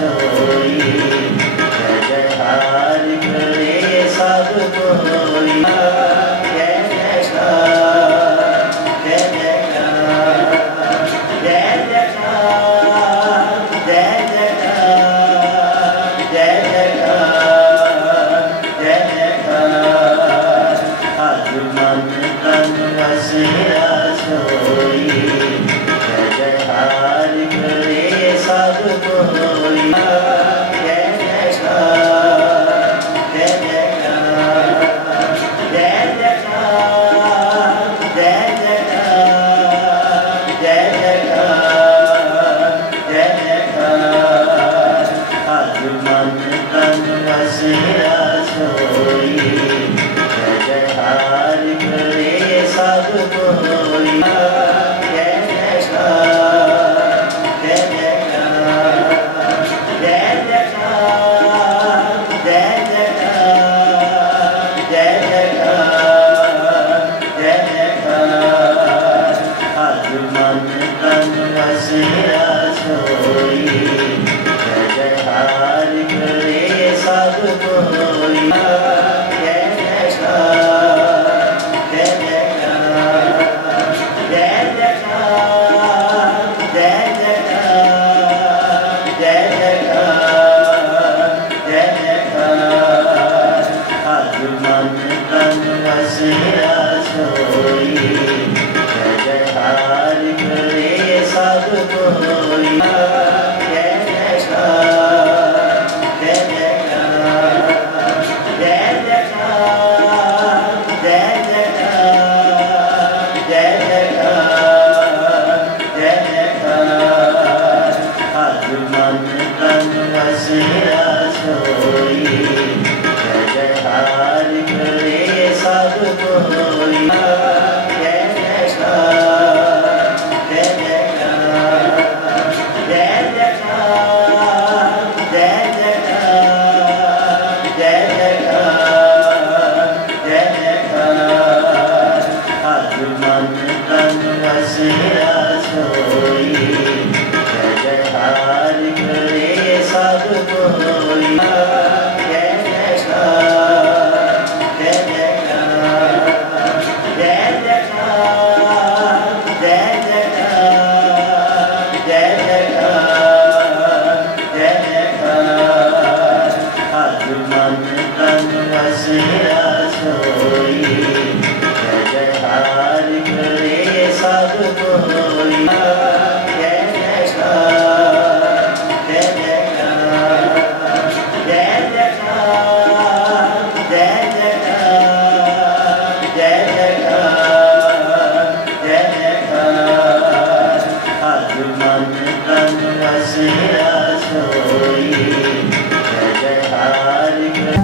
कोई। करे सब कोई। আমি আসে আসই मन तन हसे सोई जय हार करे सब सब कोई